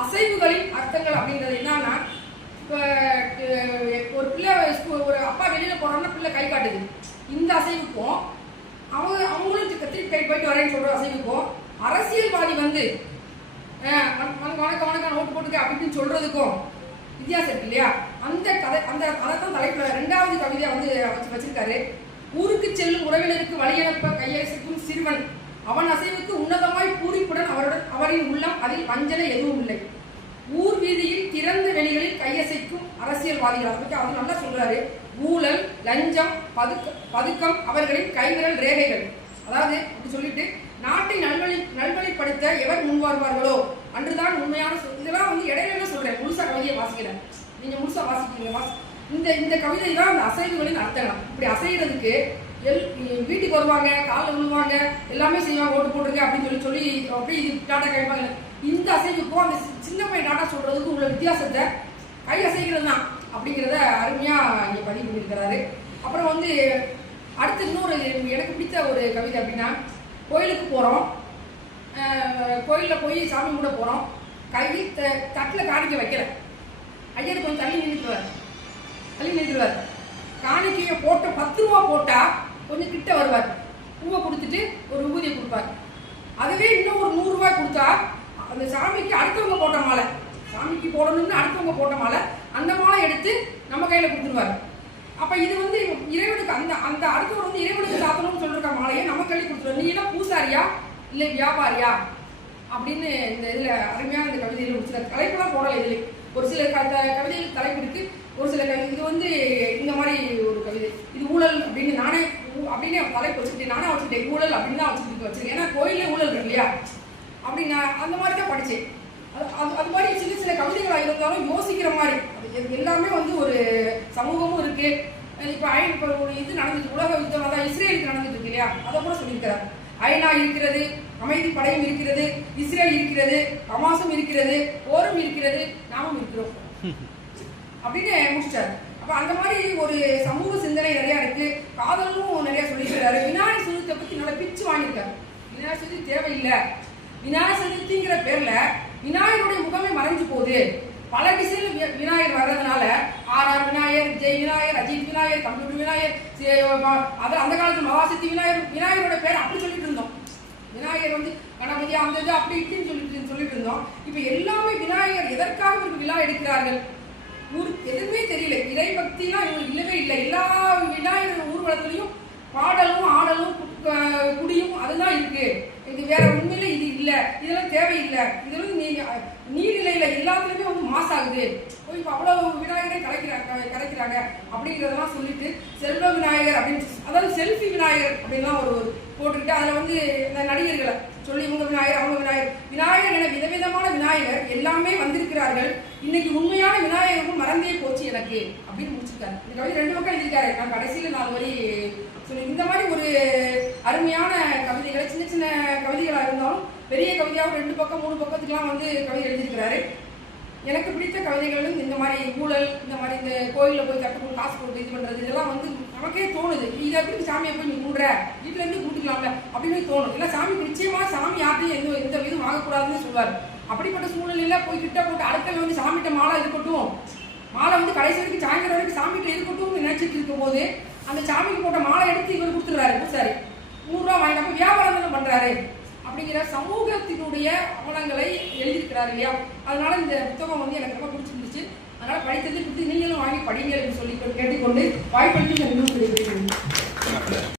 அசைவுகளின் அர்த்தங்கள் அப்படின்றது என்னன்னா, இப்போ ஒரு பிள்ளை ஒரு அப்பா வெளியில போறாங்கன்னா பிள்ளை கை காட்டுது, இந்த அசைவுக்கும் அவங்களும் திருப்பி கை போயிட்டு வரேன்னு சொல்ற அசைவுக்கும், அரசியல்வாதி வந்து வணக்கம் வணக்கம் நோட்டு போட்டுக்க அப்படின்னு சொல்றதுக்கும் வித்தியாசம் இருக்கு இல்லையா? அந்த கதை அதைத்தான் தலைப்புல 2வது கவிதையா வந்து வச்சிருக்காரு. ஊருக்கு செல்லும் உறவினருக்கு வழியனுப்ப கையசைக்கும் சிறுவன், அவன் அசைவுக்கு உன்னதமாய் பூரிப்புடன் அவரின் உள்ளம், அதில் வஞ்சனை எதுவும் இல்லை. ஊர் வீதியில் திறந்த வெளிகளில் கையசைக்கும் அரசியல்வாதிகள், அதை பற்றி அவர் நல்லா சொல்றாரு. ஊழல், லஞ்சம், பதுக்கம் அவர்களின் கைவிரல் ரேகைகள். அதாவது அப்படி சொல்லிட்டு, நாட்டை நல்வழிப்படுத்த எவர் முன்வாருவார்களோ அன்றுதான் உண்மையான இதெல்லாம் வந்து இடையில சொல்றேன், முழுசா கவிதையை வாசிக்கிறேன், நீங்க முழுசா வாசிக்கிறீங்க. இந்த கவிதை தான் அந்த அசைவுகளின் அர்த்தம். இப்படி அசைகிறதுக்கு வீட்டுக்கு வருவாங்க, காலில் விழுவாங்க, எல்லாமே செய்வாங்க, ஓட்டு போட்டுருங்க அப்படின்னு சொல்லி அப்படியே இது டாட்டா கேட்பாங்க. இந்த அசைவுக்கும் அந்த சின்ன பையன் டாட்டா சொல்றதுக்கும் உள்ள வித்தியாசத்தை கை அசைகிறது தான் அப்படிங்கிறத அருமையா இங்க பதிவு பண்ணியிருக்கிறாரு. அப்புறம் வந்து அடுத்து இன்னொரு எனக்கு பிடித்த ஒரு கவிதை அப்படின்னா, கோயிலுக்கு போறோம், கோயிலில் போய் சாமி கும்பிட போறோம், கையில் தட்டில் காணிக்க வைக்கல, ஐயர் கொஞ்சம் தள்ளி நின்றுடுவார். காணிக்கையை போட்ட 10 ரூபா போட்டா கொஞ்சம் கிட்ட வருவார், பூவை கொடுத்துட்டு ஒரு விபூதியை கொடுப்பார். அதுவே இன்னும் ஒரு 100 ரூபாய் கொடுத்தா அந்த சாமிக்கு அடுத்தவங்க போட்ட மாலை, சாமிக்கு போடணும்னு அடுத்தவங்க போட்ட மாலை, அந்த மாலை எடுத்து நம்ம கையில கொடுத்துருவார். அப்ப இது வந்து இறைவனுக்கு அந்த அடுத்தவர் வந்து இறைவனுக்கு சாத்தணும்னு சொல்லிருக்க மாலையை நம்ம கையில கொடுத்துருவார். நீ என்ன பூசாரியா இல்லை வியாபாரியா அப்படின்னு இந்த இதுல அருமையா இந்த கவிதையில ஒரு சில தலைப்பெல்லாம் போடல. இதுல ஒரு சில கவிதைகள் தலைப்பு இருக்கு, ஒரு சில இது வந்து இந்த மாதிரி ஒரு கவிதை, இது ஊழல் அப்படின்னு நானே தலைப்பு வச்சுக்கிட்டேன், நானே வச்சுக்கிட்டேன், ஊழல் அப்படின்னு தான் வச்சிருக்கேன். ஏன்னா கோயிலே ஊழல் இருக்கு இல்லையா, அப்படி நான் அந்த மாதிரி தான் படித்தேன். அது மாதிரி சில கவிதைகளாக இருந்தாலும் யோசிக்கிற மாதிரி, அது எல்லாமே வந்து ஒரு சமூகமும் இருக்கு. இப்போ ஒரு இது நடந்துட்டு, உலக யுத்தம் அதான் இஸ்ரேலுக்கு நடந்துட்டு இருக்கு இல்லையா, அதை கூட சொல்லியிருக்கிறார். ஐநா இருக்கிறது, அமைதி படையும் இருக்கிறது, இஸ்ரேல் இருக்கிறது, ஹமாஸும் இருக்கிறது, போரும் இருக்கிறது, நாமும் இருக்கிறோம் அப்படின்னு முடிச்சிட்டாரு. அப்ப அந்த மாதிரி ஒரு சமூக சிந்தனை நிறைய இருக்கு. காதலும் நிறைய சொல்லியிருக்கிறாரு. விநாயகர் சதுர்த்தியை பத்தி நல்லா பிச்சு வாங்கியிருக்காரு. விநாயகர் சதுர்த்தி தேவையில்லை, விநாயகர் சதுர்த்திங்கிற பேர்ல விநாயகருடைய முகமே மறைஞ்சு போகுது. பல டிசைன்ல விநாயகர் வர்றதுனால ஆர்ஆர் விநாயகர், ஜெய் விநாயகர், அஜித் விநாயகர், கம்ப்யூட்டர் விநாயகர், அந்த காலத்துல மகாசக்தி விநாயகரோட பேர் அப்படி சொல்லிட்டு இருந்தோம். விநாயகர் வந்து கணபதி அந்த இது அப்படி இப்படின்னு சொல்லிட்டு இருந்தோம். இப்ப எல்லாமே விநாயகர் எதற்காக இவருக்கு விழா எடுக்கிறார்கள் எதுவுமே தெரியல. இறை பக்திலாம் இவங்களுக்கு இல்லவே இல்லை. எல்லா விநாயகர் ஊர்வலத்திலையும் பாடலும் ஆடலும் குடியும் அதுதான் இருக்கு. இது வேற உண்மையில இது இல்ல, இதெல்லாம் தேவையில்லை. இது வந்து நீர்நிலையில எல்லாத்துலயுமே வந்து மாசாகுது. இப்ப அவ்வளவு விநாயகரை கலைக்கிறாங்க அப்படிங்கிறதெல்லாம் சொல்லிட்டு செல்வ விநாயகர் அப்படின்னு, அதாவது செல்ஃபி விநாயகர் அப்படின்லாம் ஒரு போட்டுக்கிட்டு அதுல வந்து இந்த நடிகர்களை சொல்லி இவங்க விநாயகர் அவங்க விநாயகர் என விதவிதமான விநாயகர் எல்லாமே வந்திருக்கிறார்கள். இன்னைக்கு உண்மையான விநாயகருக்கும் மறந்தே போச்சு எனக்கு அப்படின்னு முடிச்சிருக்காரு. இந்த கவிதை 2 பக்கம் எழுதியிருக்காரு. நான் கடைசியில 4 வரி சொல்லி இந்த மாதிரி ஒரு அருமையான கவிதைகளை சின்ன சின்ன கவிதைகளா இருந்தாலும் பெரிய கவிதையாகவும் 2 பக்கம் 3 பக்கத்துக்குலாம் வந்து கவிதை எழுதியிருக்கிறாரு. எனக்கு பிடித்த கவிதைகளும் இந்த மாதிரி ஊழல், இந்த மாதிரி இந்த கோயிலில் போய் கட்டுப்போம் காசு கொடுத்து இது பண்றது, இதெல்லாம் வந்து நமக்கே தோணுது. இதை எப்படி சாமியை போய் நீ கூடுற, வீட்டுல இருந்து கூட்டிக்கலாம்ல அப்படின்னு தோணும். இல்லை சாமி நிச்சயமா சாமி யார்ட்டையும் எந்த இதுவும் வாங்கக்கூடாதுன்னு சொல்லுவாரு. அப்படிப்பட்ட சூழ்நிலையில போய் கிட்ட போட்டு அடுத்தவங்க வந்து சாமிகிட்ட மாலை இருக்கட்டும், மாலை வந்து கடைசி வரைக்கும் சாயந்தரம் வரைக்கும் சாமிகிட்ட இருக்கட்டும் நினைச்சிட்டு இருக்கும் போது அந்த சாமிக்கு போட்ட மாலை எடுத்து இவர் கொடுத்துடுறாரு. பூசாரி 100 ரூபா வாங்கிட்டு வியாபாரம் தானே பண்றாரு அப்படிங்கிற சமூகத்தினுடைய அவலங்களை எழுதியிருக்கிறாரு இல்லையா. அதனால இந்த புத்தகம் வந்து எனக்கு ரொம்ப பிடிச்சிருந்துச்சு. அதனால படித்தது நீங்களும் வாங்கி படிங்க என்று சொல்லி கேட்டுக்கொண்டு வாய்ப்பளித்து